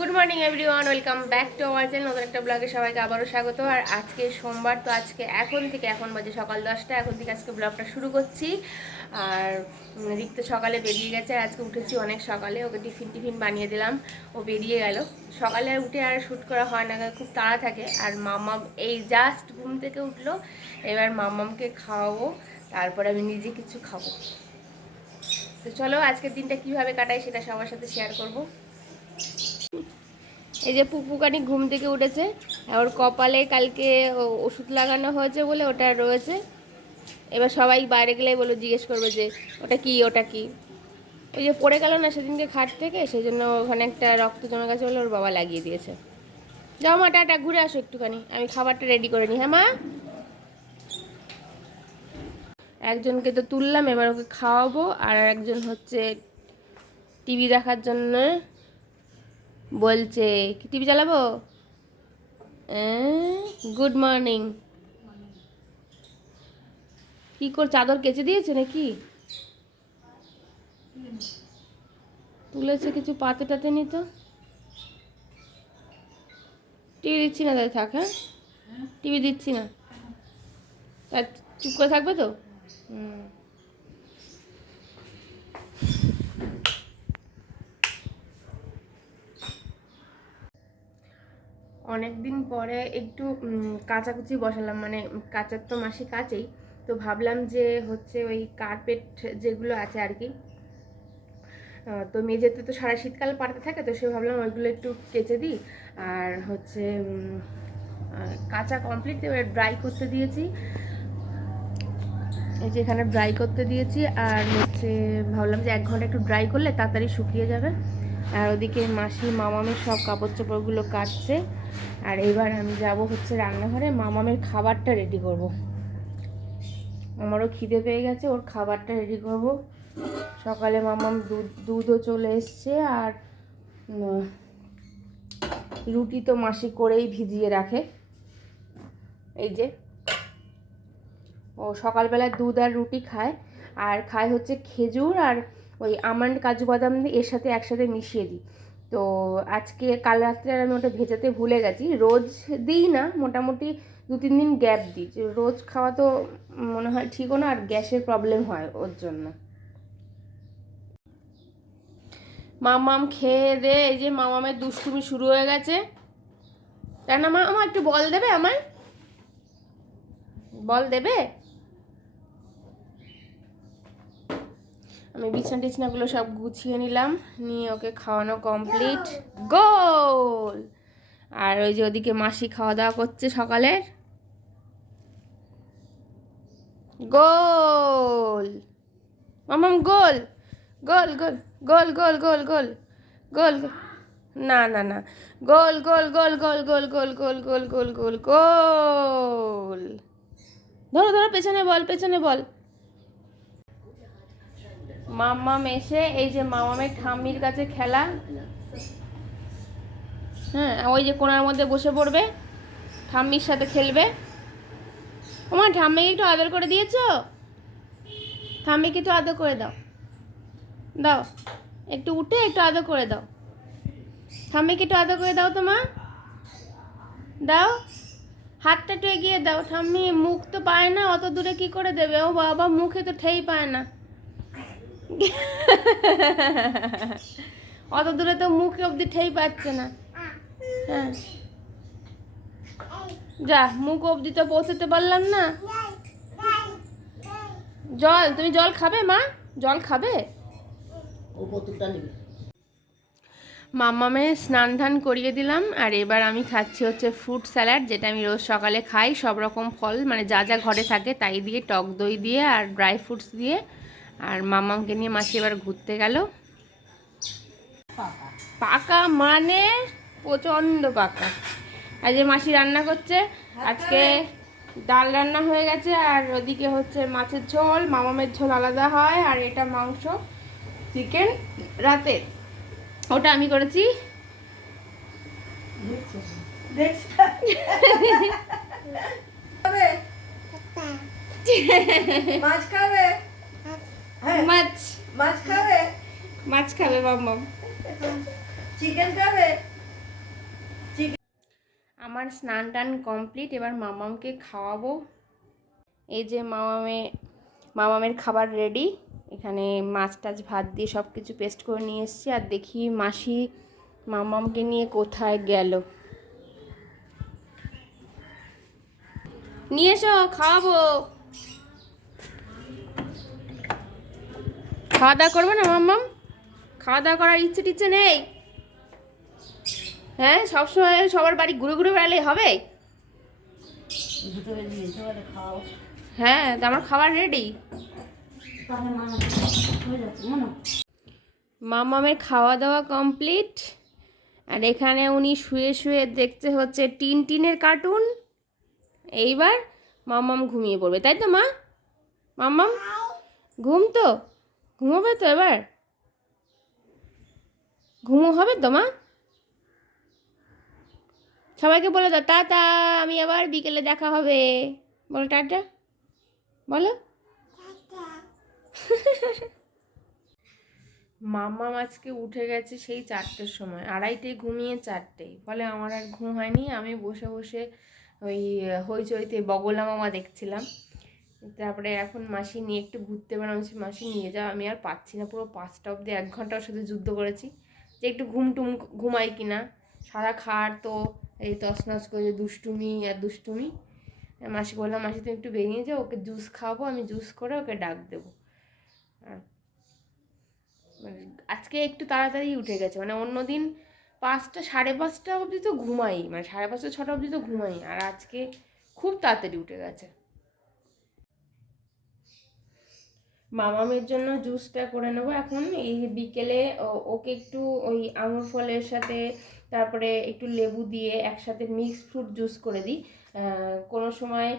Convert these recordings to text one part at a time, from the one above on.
Good morning everyone, welcome back to our channel. নতুন একটা ব্লগে সবাইকে আবারও স্বাগত। আর আজকে সোমবার, তো আজকে এখন বাজে সকাল 10টা। এখন থেকে আজকে ব্লগটা শুরু করছি। আর রিক তো সকালে বেরিয়ে গেছে। আর আজকে উঠেছি অনেক সকালে, ওকে টিফিন বানিয়ে দিলাম, ও বেরিয়ে গেল। সকালে উঠে আর শ্যুট করা হয় না, খুব তাড়া থাকে। আর মাম্মাম এই জাস্ট ঘুম থেকে উঠলো, এবার মাম্মামকে খাওয়াবো, তারপরে আমি নিজে কিছু খাবো। তো চলো আজকের দিনটা কীভাবে কাটাই সেটা সবার সাথে শেয়ার করবো। এই যে পুপুকানি ঘুম থেকে উঠেছে, ওর কপালে কালকে ওষুধ লাগানো হয়েছে বলে ওটা রয়েছে। এবার সবাই বাইরে গেলেই জিজ্ঞেস করবে যে ওটা কি ওটা কি। ওই যে পড়ে গেল না সেদিনকে খাট থেকে, সেই জন্য ওখানে একটা রক্ত জমে গেছে বলে ওর বাবা লাগিয়ে দিয়েছে। যাও মা, টাটা, ঘুরে আসো একটুখানি, আমি খাবারটা রেডি করে নিই। হ্যাঁ মা। একজনকে তো তুললাম, এবার ওকে খাওয়াবো, আর একজন হচ্ছে টিভি দেখার জন্য বলছে। কি টিভি চালাবো? Good morning. কি কর, চাদর কেচে দিয়েছে নাকি? তুলেছে কিছু পাতে টাতে নি তো। টিভি দিচ্ছি না, তাই থাক। হ্যাঁ, টিভি দিচ্ছি না, তাই চুপ করে থাকবে তো। অনেক দিন পরে একটু কাচাকুচি বসালাম, মানে কাচার তো মাসি কাচেই, তো ভাবলাম যে হচ্ছে ওই কার্পেট যেগুলো আছে আর কি, তো মেঝেতে তো সারা শীতকাল পাড়তে থাকে, তো সে ভাবলাম ওইগুলো একটু কেচে দিই। আর হচ্ছে কাঁচা কমপ্লিট, এবার ড্রাই করতে দিয়েছি। এই যে এখানে ড্রাই করতে দিয়েছি, আর হচ্ছে ভাবলাম যে 1 ঘন্টা একটু ড্রাই করলে তাড়াতাড়ি শুকিয়ে যাবে। আর ওদিকে মাসি মামামের সব কাপড় চোপড়গুলো কাটছে। আর এবার আমি যাব হচ্ছে রান্নাঘরে, মামামের খাবারটা রেডি করব। আমারও খিদে পেয়ে গেছে, ওর খাবারটা রেডি করব। সকালে মামাম দুধও চলে এসছে, আর রুটি তো মাসি করেই ভিজিয়ে রাখে। এই যে ও সকালবেলায় দুধ আর রুটি খায়, আর খায় হচ্ছে খেজুর আর ওই আমন্ড কাজু বাদাম দিয়ে এর সাথে একসাথে মিশিয়ে দিই। তো আজকে কাল রাত্রে আমি ওটা ভেজাতে ভুলে গেছি। রোজ দিই না, মোটামুটি 2-3 দিন গ্যাপ দিই। রোজ খাওয়া তো মনে হয় ঠিকও না, আর গ্যাসের প্রবলেম হয় ওর জন্য। মামাম খেয়ে দে, এই যে মামামের দুষ্টুমি শুরু হয়ে গেছে। কেন মা, আমার একটু বল দেবে? আমায় বল দেবে? আমি বিছানা টিছনাগুলো সব গুছিয়ে নিলাম, নিয়ে ওকে খাওয়ানো কমপ্লিট। গোল। আর ওই যে ওদিকে মাসি খাওয়া দাওয়া করছে সকালের। গোল মামাম, গোল গোল গোল গোল গোল গোল গোল গোল। না না না, গোল গোল গোল গোল গোল গোল গোল গোল গোল গোল গোল। ধরো ধরো, পেছনে বল, পেছনে বল। মাম্মাম এসে এই যে মামামের ঠাম্মির কাছে খেলা। হ্যাঁ, ওই যে কোণার মধ্যে বসে পড়বে, ঠাম্মির সাথে খেলবে। আমার ঠাম্মিকে একটু আদর করে দিয়েছো? ঠাম্মিকে একটু আদর করে দাও, দাও একটু উঠে একটু আদর করে দাও। ঠাম্মিকে একটু আদর করে দাও তো মা, দাও। হাতটা একটু এগিয়ে দাও। ঠাম্মি মুখ তো পায় না, অত দূরে কি করে দেবে? ও বাবা, মুখে তো ঠেই পায় না। অত দূরে তো মুখে অবধি ঠেই পাচ্ছে না। হ্যাঁ, যা, মুখ অবধি তো পৌঁছাতে পারলাম না। জল, তুমি জল খাবে মা? জল খাবে? মাম্মামে স্নান ধান করিয়ে দিলাম, আর এবার আমি খাচ্ছি হচ্ছে ফ্রুট স্যালাড, যেটা আমি রোজ সকালে খাই। সব রকম ফল, মানে যা যা ঘরে থাকে তাই দিয়ে, টক দই দিয়ে আর ড্রাই ফ্রুটস দিয়ে। আর মাম্মামকে নিয়ে মাসি এবার ঘুরতে গেল। পাকা মানে প্রচণ্ড পাকা। আর যে মাসি রান্না করছে আজকে, ডাল রান্না হয়ে গেছে, আর ওদিকে হচ্ছে মাছের ঝোল, মামামের ঝোল আলাদা হয়, আর এটা মাংস, চিকেন রাতের, ওটা আমি করেছি। মাছ খাবে, মাছ খাবে মাম্মাম। চিকেন খাবে, আমার স্নান টান কমপ্লিট, এবার মামামকে খাওয়াবো। এই যে মামামের খাবার রেডি। এখানে মাছ টাছ ভাত দিয়ে সব কিছু পেস্ট করে নিয়ে এসেছি। আর দেখি মাসি মামামকে নিয়ে কোথায় গেল। নিয়ে এসো, খাওয়াবো। খাওয়া দাওয়া করবো না মাম্মাম? খাওয়া দাওয়া করার ইচ্ছে টিচ্ছে নেই? হ্যাঁ, সবসময় সবার বাড়ি ঘুরে ঘুরে বেড়ালে হবে? হ্যাঁ, আমার খাবার রেডি। মামামের খাওয়া দাওয়া কমপ্লিট। আর এখানে উনি শুয়ে শুয়ে দেখতে হচ্ছে টিনের কার্টুন। এইবার মামাম ঘুমিয়ে পড়বে, তাই তো মা? মামাম ঘুম তো, ঘুমোবে তো এবার? ঘুমো হবে তো মা? সবাইকে বলে দাও টাটা, আমি আবার বিকেলে দেখা হবে। বলো টাটা, বলো। মাম্মাম আজকে উঠে গেছে সেই 4টের সময়, 2:30টায় ঘুমিয়ে 4টেয়। ফলে আমার আর ঘুম হয়নি। আমি বসে বসে ওই হইচইতে বগলা মামা দেখছিলাম। তারপরে এখন মাসি নিয়ে একটু ঘুরতে বেরোচ্ছি, মাসি নিয়ে যাও, আমি আর পাচ্ছি না। পুরো 5টা অবধি 1 ঘন্টা ওর সাথে যুদ্ধ করেছি যে একটু ঘুমাই কিনা। সারা খাট তো এই তছনছ করে দুষ্টুমি আর দুষ্টুমি। মাসি বললাম, মাসি তুমি একটু বেরিয়ে যাও, ওকে জুস খাওয়াবো, আমি জুস করে ওকে ডাক দেবো। আর মানে আজকে একটু তাড়াতাড়ি উঠে গেছে, মানে অন্যদিন 5টা 5:30 অবধি তো ঘুমাই, মানে 5:30 6টা অবধি তো ঘুমাই। আর আজকে খুব তাড়াতাড়ি উঠে গেছে। মামামের জন্য জুসটা করে নেবো এখন। এই বিকেলে ওকে একটু ওই আঙুর ফলের সাথে তারপরে একটু লেবু দিয়ে একসাথে মিক্সড ফ্রুট জুস করে দিই। কোনো সময়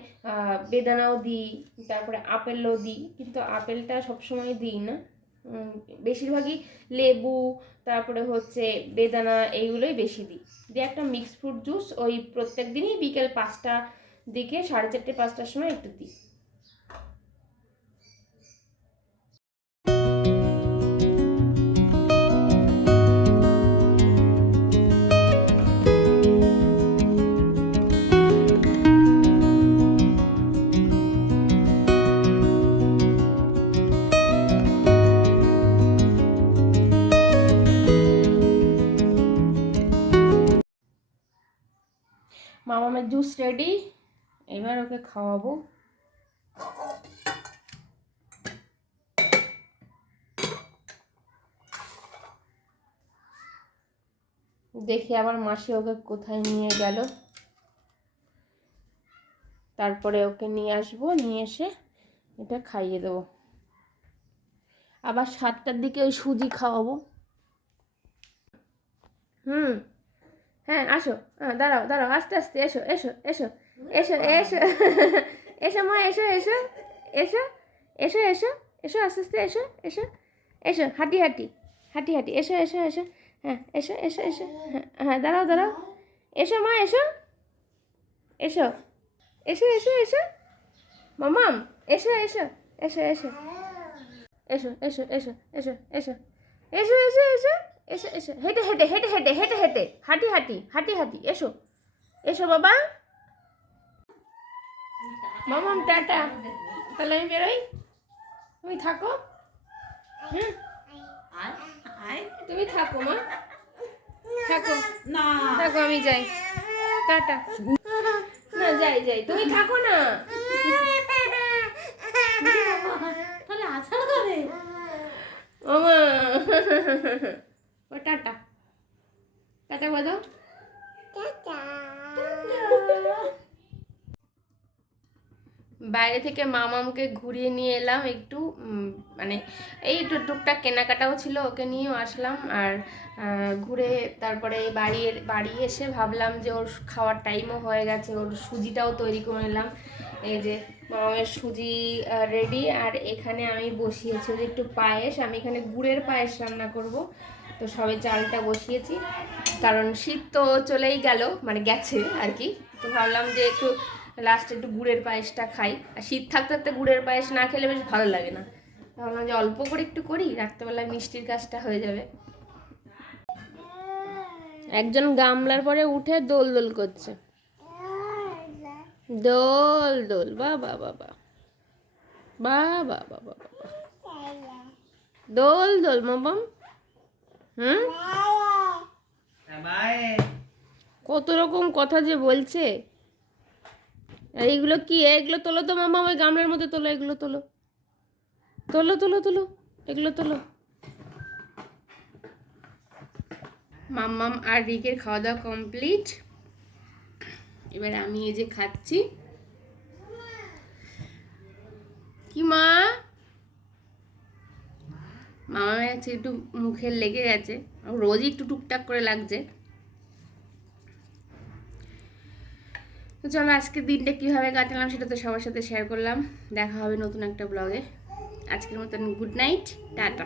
বেদানাও দিই, তারপরে আপেলও দিই, কিন্তু আপেলটা সবসময় দিই না। বেশিরভাগই লেবু, তারপরে হচ্ছে বেদানা, এইগুলোই বেশি দিই। দিয়ে একটা মিক্সড ফ্রুট জুস ওই প্রত্যেক দিনই বিকেল 5টা দিকে 4:30 5টার সময় একটু দিই। মামামের জুস রেডি, এবার ওকে খাওয়াবো। দেখি আবার মাসি ওকে কোথায় নিয়ে গেল। তারপরে ওকে নিয়ে আসবো, নিয়ে এসে এটা খাইয়ে দেবো। আবার 7টার দিকে ওই সুজি খাওয়াবো। হ্যাঁ আসো, হ্যাঁ দাঁড়াও দাঁড়াও, আস্তে আস্তে এসো এসো এসো এসো এসো এসো মা, এসো এসো এসো এসো এসো এসো আস্তে আস্তে এসো এসো এসো, হাঁটি হাঁটি হাঁটি হাঁটি এসো এসো এসো, হ্যাঁ এসো এসো এসো, হ্যাঁ হ্যাঁ দাঁড়াও দাঁড়াও, এসো মা এসো এসো এসো এসো এসো মামাম, এসো এসো এসো এসো এসো এসো এসো এসো এসো এসো এসো এসো এসো এসো, হেঁটে হেঁটে হেঁটে হেঁটে হেঁটে হেঁটে হাঁটি হাঁটি হাঁটি হাঁটি এসো এসো বাবা। মামাম টাটা, তাহলে আমি বেরোই, তুমি থাকো। হুম, তুমি থাকো মা, থাকো না, থাকো, আমি যাই, টাটা। না যাই যাই, তুমি থাকো না। তাহলে আছাড় করে ওমা, ও টাটা, টাটা বলো, টাটা। বাইরে থেকে মামামকে ঘুরিয়ে নিয়ে এলাম একটু, মানে এই একটু টুকটাক কেনাকাটাও ছিল, ওকে নিয়েও আসলাম। আর ঘুরে তারপরে বাড়ি এসে ভাবলাম যে ওর খাওয়ার টাইমও হয়ে গেছে, ওর সুজিটাও তৈরি করে নিলাম। এই যে মামামের সুজি রেডি। আর এখানে আমি বসিয়েছি যে একটু পায়েস, আমি এখানে গুড়ের পায়েস রান্না করব। তো সবে চালটা বসিয়েছি, কারণ শীত তো চলেই গেল, মানে গেছে আর কি। তো ভাবলাম যে একটু লাস্টে একটু গুড়ের পায়েসটা খাই। আর শীত থাকতে থাকতে গুড়ের পায়েস না খেলে বেশ ভালো লাগে না। ভাবলাম যে অল্প করে একটু করি, রাত্রেবেলায় মিষ্টির কাজটা হয়ে যাবে। একজন গামলার পরে উঠে দোল দোল করছে। দোল দোল বাবা বাবা বাবা বাবা বাবা দোল দোল মামাম। হুম, কত রকম কথা যে বলছে। আর এইগুলো কি? এগুলো তোলো তো মামা, ওই গামলার মধ্যে তোলো, এগুলো তোলো, তোলো তোলো তোলো, এগুলো তোলো। মাম্মাম আর রিকের খাওয়া দাওয়া কমপ্লিট। এবার আমি এই যে খাচ্ছি। কি মা? মামা আছে একটু মুখে লেগে গেছে, রোজই একটু টুকটাক করে লাগছে। তো চলো আজকের দিনটা কীভাবে কাটালাম সেটা তো সবার সাথে শেয়ার করলাম। দেখা হবে নতুন একটা ব্লগে। আজকের মতন গুড নাইট, টাটা।